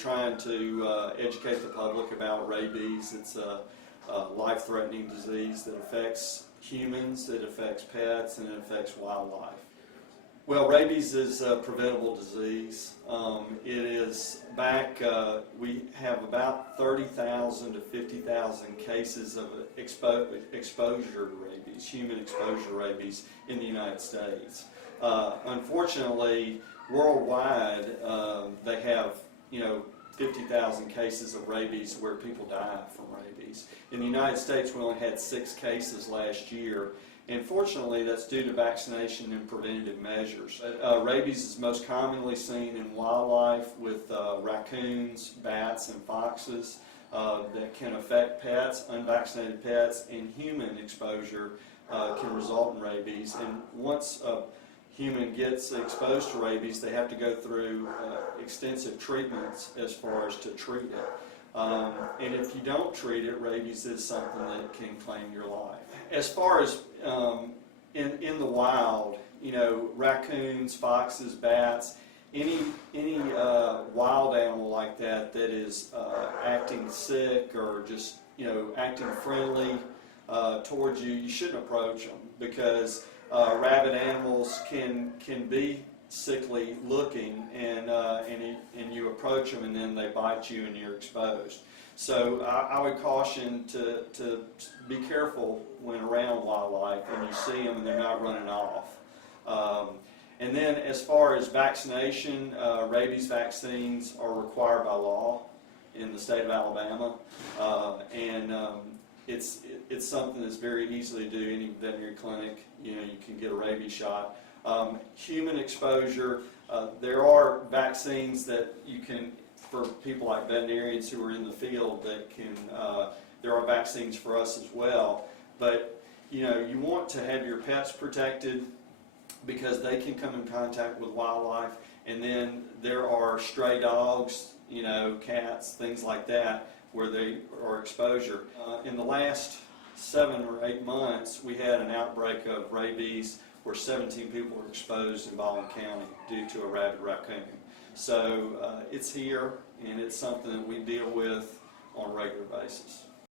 trying to educate the public about rabies. It's a life-threatening disease that affects humans, it affects pets, and it affects wildlife. Well, rabies is a preventable disease. It is back, we have about 30,000 to 50,000 cases of exposure to rabies, human exposure to rabies in the United States. Unfortunately, worldwide, they have, 50,000 cases of rabies where people die from rabies. In the United States, we only had 6 cases last year. And fortunately, that's due to vaccination and preventative measures. Rabies is most commonly seen in wildlife with raccoons, bats, and foxes that can affect pets, unvaccinated pets, and human exposure can result in rabies. And once a human gets exposed to rabies, they have to go through extensive treatments as far as to treat it. And if you don't treat it, rabies is something that can claim your life. As far as in the wild, raccoons, foxes, bats, any wild animal like that that is acting sick or just acting friendly towards you, you shouldn't approach them, because rabid animals can be sickly looking, and you approach them and then they bite you and you're exposed. So I would caution to be careful when around wildlife and you see them and they're not running off. And then as far as vaccination, rabies vaccines are required by law in the state of Alabama, and it's something that's very easy to do. Any veterinary clinic, you can get a rabies shot. Human exposure, there are vaccines that you can, for people like veterinarians who are in the field, that can, there are vaccines for us as well. But you want to have your pets protected because they can come in contact with wildlife, and then there are stray dogs, cats, things like that, where they are exposure. In the last 7 or 8 months, we had an outbreak of rabies where 17 people were exposed in Baldwin County due to a rabid raccoon. So it's here, and it's something that we deal with on a regular basis.